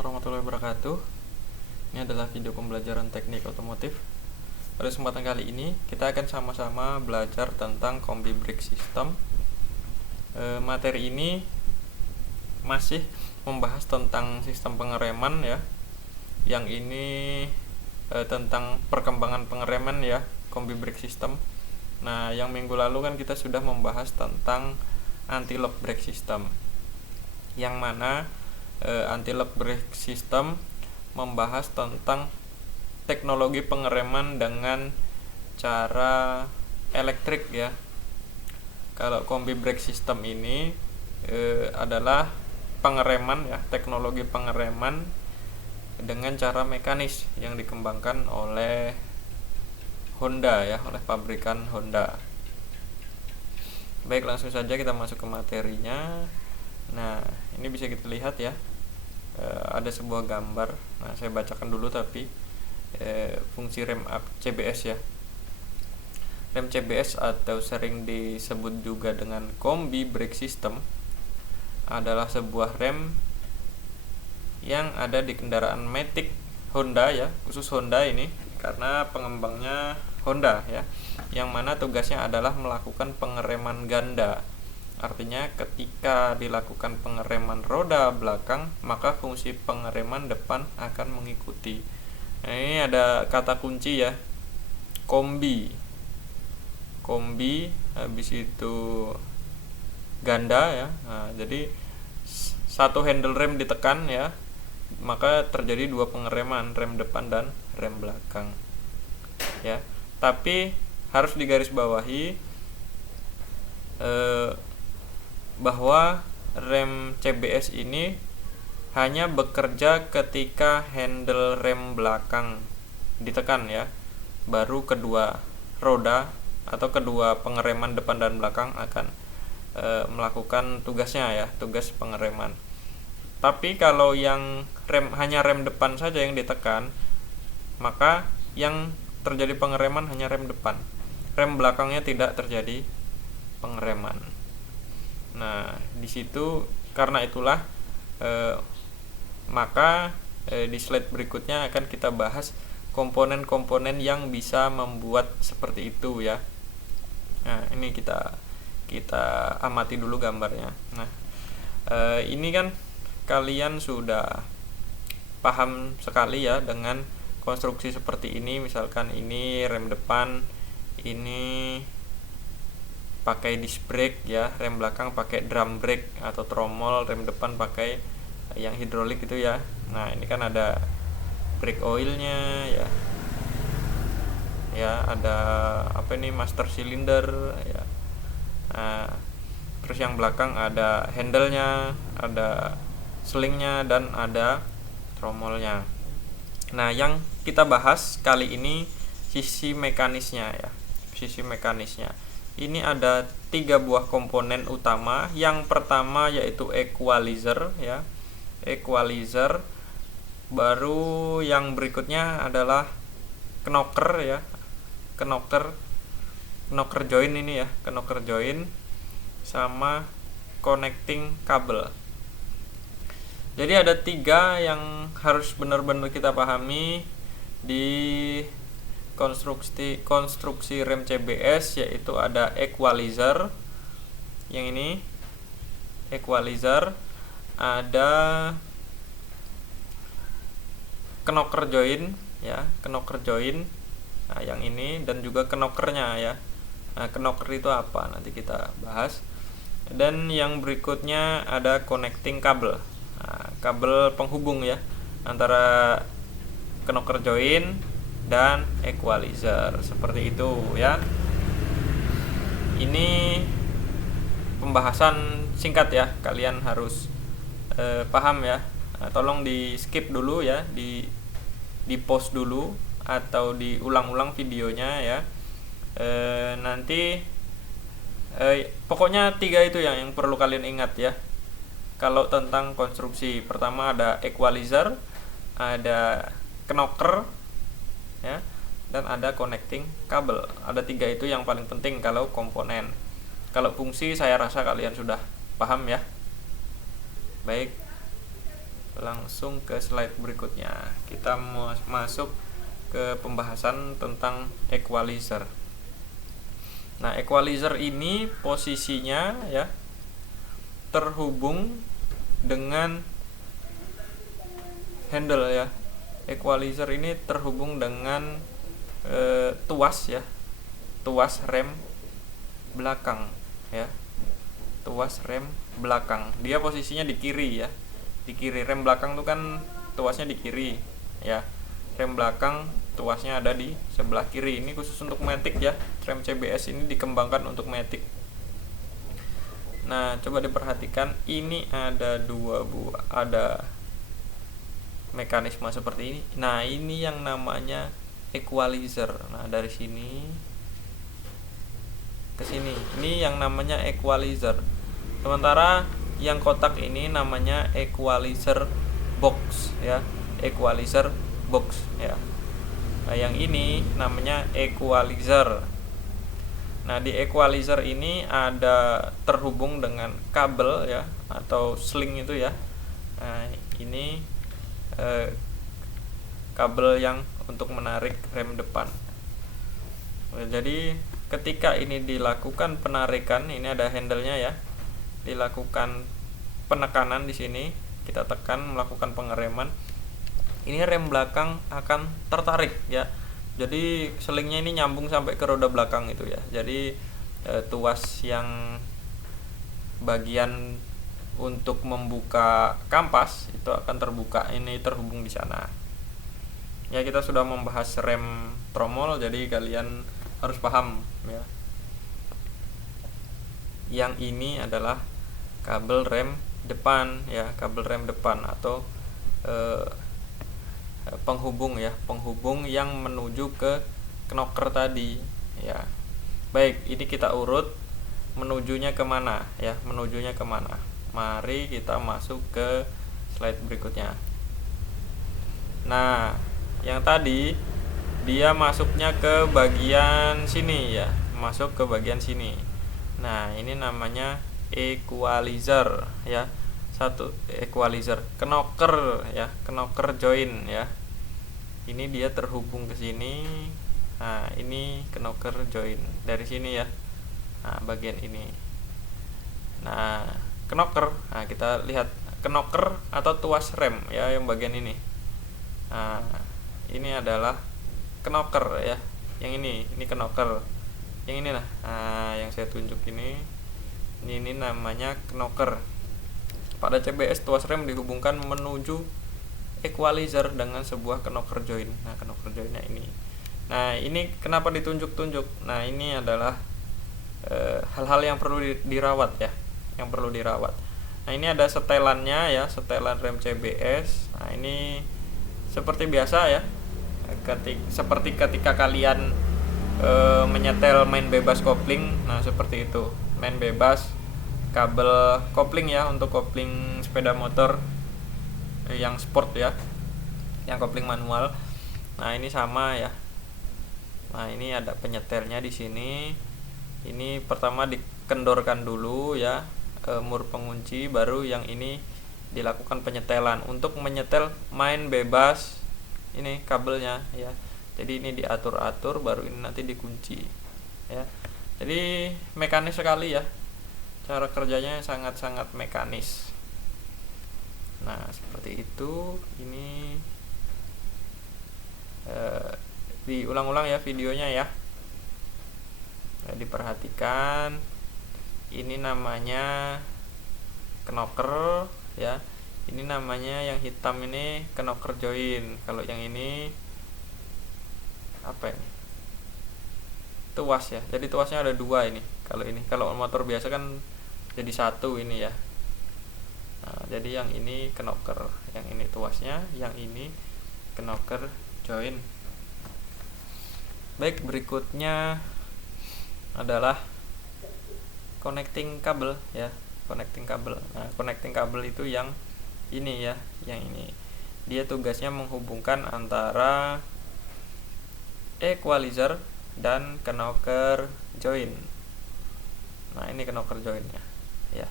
warahmatullahi wabarakatuh. Ini adalah video pembelajaran teknik otomotif. Pada kesempatan kali ini kita akan sama-sama belajar tentang kombi brake system. Materi ini masih membahas tentang sistem pengereman ya. Yang ini tentang perkembangan pengereman ya, kombi brake system. Nah, yang minggu lalu kan kita sudah membahas tentang anti-lock brake system, yang mana anti-lock brake system membahas tentang teknologi pengereman dengan cara elektrik ya. Kalau kombi brake system ini adalah pengereman ya, teknologi pengereman dengan cara mekanis yang dikembangkan oleh Honda ya, oleh pabrikan Honda. Baik, langsung saja kita masuk ke materinya. Nah, ini bisa kita lihat ya, ada sebuah gambar. Nah, saya bacakan dulu tapi fungsi rem CBS ya. Rem CBS atau sering disebut juga dengan kombi brake system adalah sebuah rem yang ada di kendaraan Matic Honda ya, khusus Honda ini karena pengembangnya Honda ya, yang mana tugasnya adalah melakukan pengereman ganda. Artinya ketika dilakukan pengereman roda belakang, maka fungsi pengereman depan akan mengikuti. Nah, ini ada kata kunci ya, kombi, habis itu ganda ya. Nah, jadi satu handle rem ditekan ya, maka terjadi dua pengereman, rem depan dan rem belakang ya. Tapi harus digarisbawahi bahwa rem CBS ini hanya bekerja ketika handle rem belakang ditekan ya, baru kedua roda atau kedua pengereman depan dan belakang akan melakukan tugasnya ya, tugas pengereman. Tapi kalau yang hanya rem depan saja yang ditekan, maka yang terjadi pengereman hanya rem depan, rem belakangnya tidak terjadi pengereman. Nah, di situ karena itulah maka di slide berikutnya akan kita bahas komponen-komponen yang bisa membuat seperti itu ya. Nah, ini kita amati dulu gambarnya. Nah, ini kan kalian sudah paham sekali ya dengan konstruksi seperti ini. Misalkan ini rem depan, ini pakai disc brake ya, rem belakang pakai drum brake atau tromol, rem depan pakai yang hidrolik itu ya. Nah, ini kan ada brake oilnya ya, ada apa ini, master cylinder ya. Nah, terus yang belakang ada handle-nya, ada slingnya, dan ada tromolnya. Nah, yang kita bahas kali ini sisi mekanisnya ya, sisi mekanisnya. Ini ada 3 buah komponen utama. Yang pertama yaitu equalizer ya, equalizer. Baru yang berikutnya adalah knocker ya, knocker joint ini ya, knocker joint sama connecting kabel. Jadi ada 3 yang harus benar-benar kita pahami di konstruksi rem CBS, yaitu ada equalizer. Yang ini equalizer, ada knocker joint ya, knocker joint. Nah, yang ini dan juga knockernya ya. Nah, knocker itu apa? Nanti kita bahas. Dan yang berikutnya ada connecting kabel. Nah, kabel penghubung ya antara knocker joint dan equalizer, seperti itu ya. Ini pembahasan singkat ya, kalian harus paham ya. Nah, tolong di skip dulu ya, di pause dulu atau diulang-ulang videonya ya. Nanti pokoknya 3 itu yang perlu kalian ingat ya. Kalau tentang konstruksi, pertama ada equalizer, ada knocker ya, dan ada connecting kabel. Ada 3 itu yang paling penting kalau komponen. Kalau fungsi saya rasa kalian sudah paham ya. Baik, langsung ke slide berikutnya. Kita masuk ke pembahasan tentang equalizer. Nah, equalizer ini posisinya ya terhubung dengan handle ya. Equalizer ini terhubung dengan tuas ya, tuas rem belakang ya, tuas rem belakang. Dia posisinya di kiri ya, di kiri. Rem belakang tuh kan tuasnya di kiri ya, rem belakang tuasnya ada di sebelah kiri. Ini khusus untuk matic ya, rem CBS ini dikembangkan untuk matic. Nah, coba diperhatikan, ini ada ada mekanisme seperti ini. Nah, ini yang namanya equalizer. Nah, dari sini ke sini, ini yang namanya equalizer. Sementara yang kotak ini namanya equalizer box ya, equalizer box ya. Nah, yang ini namanya equalizer. Nah, di equalizer ini ada terhubung dengan kabel ya, atau sling itu ya. Nah, ini kabel yang untuk menarik rem depan. Jadi ketika ini dilakukan penarikan, ini ada handle-nya ya, dilakukan penekanan di sini, kita tekan melakukan pengereman, ini rem belakang akan tertarik ya. Jadi selingnya ini nyambung sampai ke roda belakang itu ya. Jadi tuas yang bagian untuk membuka kampas itu akan terbuka, ini terhubung di sana. Ya, kita sudah membahas rem tromol, jadi kalian harus paham ya. Yang ini adalah kabel rem depan ya, kabel rem depan atau penghubung ya, penghubung yang menuju ke knocker tadi ya. Baik, ini kita urut menujunya kemana ya, menujunya kemana. Mari kita masuk ke slide berikutnya. Nah, yang tadi dia masuknya ke bagian sini ya, masuk ke bagian sini. Nah, ini namanya equalizer ya. Satu equalizer, knocker ya, knocker join ya. Ini dia terhubung ke sini. Nah, ini knocker join dari sini ya. Nah, bagian ini. Nah, knocker. Nah, kita lihat knocker atau tuas rem ya, yang bagian ini. Nah, ini adalah knocker ya. Yang ini knocker. Yang ini lah. Nah, yang saya tunjuk ini namanya knocker. Pada CBS tuas rem dihubungkan menuju equalizer dengan sebuah knocker join. Nah, knocker joinnya ini. Nah, ini kenapa ditunjuk-tunjuk? Nah, ini adalah hal-hal yang perlu dirawat ya, yang perlu dirawat. Nah, ini ada setelannya ya, setelan rem CBS. Nah, ini seperti biasa ya, seperti ketika kalian menyetel main bebas kopling. Nah, seperti itu, main bebas kabel kopling ya, untuk kopling sepeda motor yang sport ya, yang kopling manual. Nah, ini sama ya. Nah, ini ada penyetelnya di sini. Ini pertama dikendorkan dulu ya, mur pengunci, baru yang ini dilakukan penyetelan untuk menyetel main bebas ini kabelnya ya. Jadi ini diatur-atur, baru ini nanti dikunci ya. Jadi mekanis sekali ya, cara kerjanya sangat-sangat mekanis. Nah, seperti itu. Ini diulang-ulang ya videonya ya. Nah, diperhatikan, ini namanya knocker ya. Ini namanya yang hitam ini knocker join. Kalau yang ini apa ini? Tuas ya. Jadi tuasnya ada dua ini. Kalau motor biasa kan jadi satu ini ya. Nah, jadi yang ini knocker, yang ini tuasnya, yang ini knocker join. Baik, berikutnya adalah connecting kabel ya, connecting kabel. Nah, connecting kabel itu yang ini ya, yang ini. Dia tugasnya menghubungkan antara equalizer dan knocker join. Nah, ini knocker joinnya ya,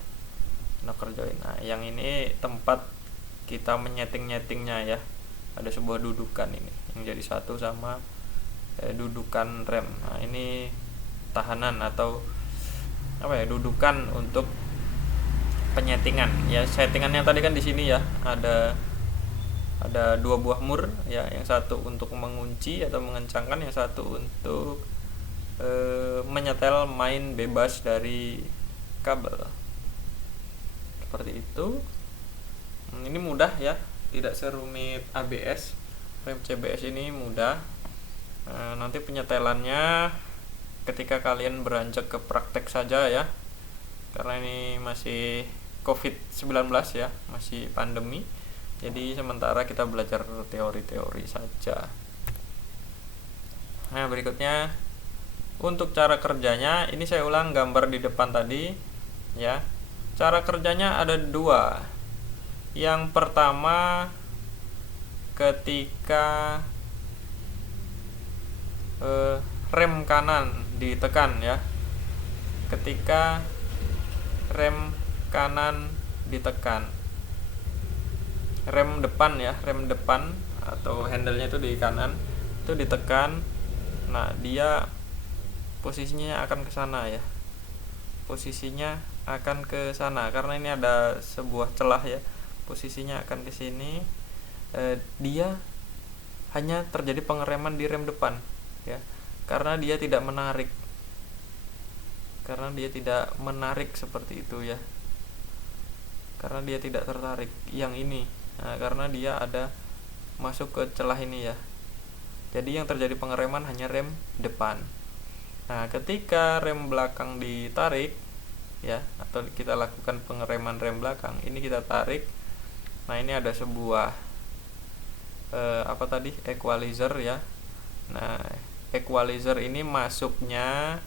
knocker join. Nah, yang ini tempat kita menyetingnya ya. Ada sebuah dudukan ini yang jadi satu sama dudukan rem. Nah, ini tahanan atau dudukan untuk penyetingan ya. Settingannya tadi kan di sini ya, ada dua buah mur ya, yang satu untuk mengunci atau mengencangkan, yang satu untuk menyetel main bebas dari kabel. Seperti itu. Ini mudah ya, tidak serumit ABS. Rem CBS ini mudah. Nanti penyetelannya ketika kalian beranjak ke praktek saja ya, karena ini masih COVID-19 ya, masih pandemi. Jadi sementara kita belajar teori-teori saja. Nah, berikutnya untuk cara kerjanya, ini saya ulang gambar di depan tadi ya. Cara kerjanya ada dua. Yang pertama, ketika rem kanan ditekan ya. Ketika rem kanan ditekan, rem depan ya, rem depan atau handle-nya itu di kanan itu ditekan. Nah, dia posisinya akan ke sana ya. Posisinya akan ke sana karena ini ada sebuah celah ya. Posisinya akan ke sini. Dia hanya terjadi pengereman di rem depan ya. Karena dia tidak menarik. Karena dia tidak menarik seperti itu ya. Karena dia tidak tertarik yang ini. Nah, karena dia ada masuk ke celah ini ya. Jadi yang terjadi pengereman hanya rem depan. Nah, ketika rem belakang ditarik ya, atau kita lakukan pengereman rem belakang, ini kita tarik. Nah, ini ada sebuah equalizer ya. Nah, equalizer ini masuknya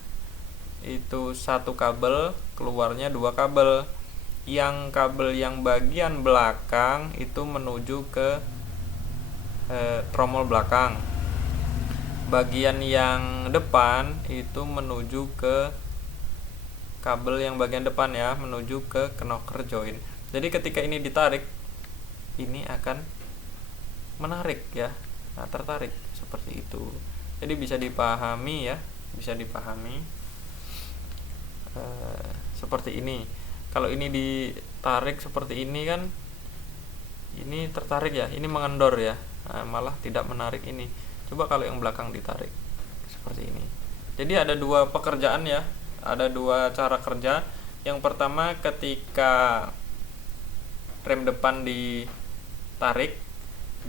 itu satu kabel, keluarnya dua kabel. Yang kabel yang bagian belakang itu menuju ke tromol belakang. Bagian yang depan itu menuju ke kabel yang bagian depan ya, menuju ke knocker joint. Jadi ketika ini ditarik, ini akan menarik ya. Nah, tertarik seperti itu. Jadi bisa dipahami ya, bisa dipahami seperti ini. Kalau ini ditarik seperti ini kan, ini tertarik ya, ini mengendor ya. Nah, malah tidak menarik ini. Coba kalau yang belakang ditarik seperti ini. Jadi ada dua pekerjaan ya, ada dua cara kerja. Yang pertama, ketika rem depan ditarik,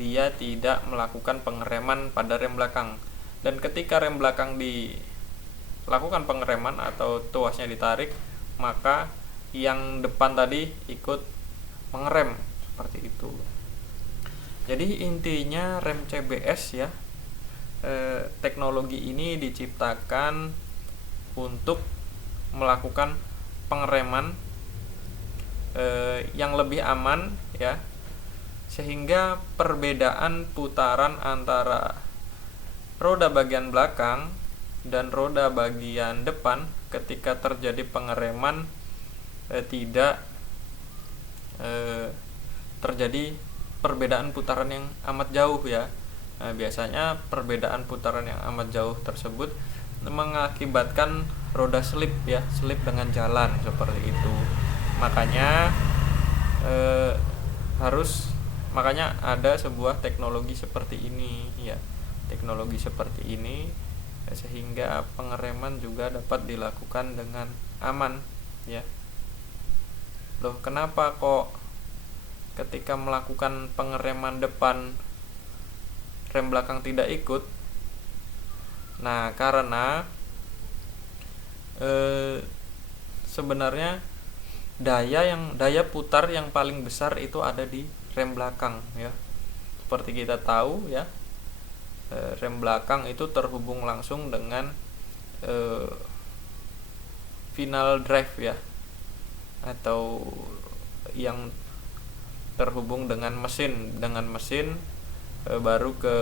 dia tidak melakukan pengereman pada rem belakang. Dan ketika rem belakang dilakukan pengereman atau tuasnya ditarik, maka yang depan tadi ikut mengerem seperti itu. Jadi intinya rem CBS ya, teknologi ini diciptakan untuk melakukan pengereman yang lebih aman ya, sehingga perbedaan putaran antara roda bagian belakang dan roda bagian depan ketika terjadi pengereman tidak terjadi perbedaan putaran yang amat jauh ya. Nah, biasanya perbedaan putaran yang amat jauh tersebut mengakibatkan roda slip ya, slip dengan jalan seperti itu. Makanya makanya ada sebuah teknologi seperti ini ya, teknologi seperti ini sehingga pengereman juga dapat dilakukan dengan aman ya. Loh, kenapa kok ketika melakukan pengereman depan rem belakang tidak ikut? Nah, karena sebenarnya daya putar yang paling besar itu ada di rem belakang ya. Seperti kita tahu ya, rem belakang itu terhubung langsung dengan final drive ya, atau yang terhubung dengan mesin baru ke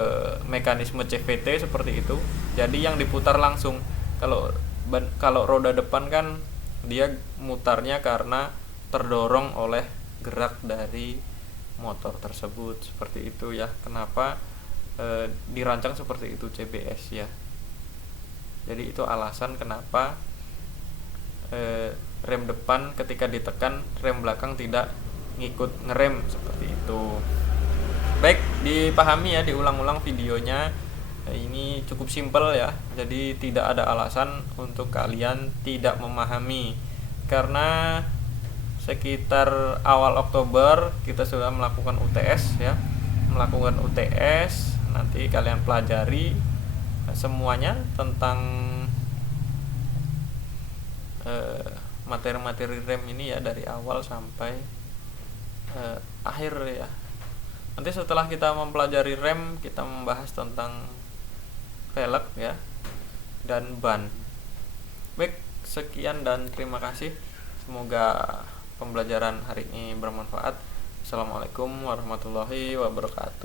mekanisme CVT seperti itu. Jadi yang diputar langsung. Kalau roda depan kan dia mutarnya karena terdorong oleh gerak dari motor tersebut. Seperti itu ya, kenapa dirancang seperti itu CBS ya. Jadi itu alasan kenapa rem depan ketika ditekan, rem belakang tidak ngikut ngerem, seperti itu. Baik, dipahami ya, diulang-ulang videonya. Ini cukup simpel ya, jadi tidak ada alasan untuk kalian tidak memahami, karena sekitar awal Oktober kita sudah melakukan UTS ya, nanti kalian pelajari semuanya tentang materi-materi rem ini ya, dari awal sampai akhir ya. Nanti setelah kita mempelajari rem, kita membahas tentang velg ya dan ban. Baik, sekian dan terima kasih. Semoga pembelajaran hari ini bermanfaat. Assalamualaikum warahmatullahi wabarakatuh.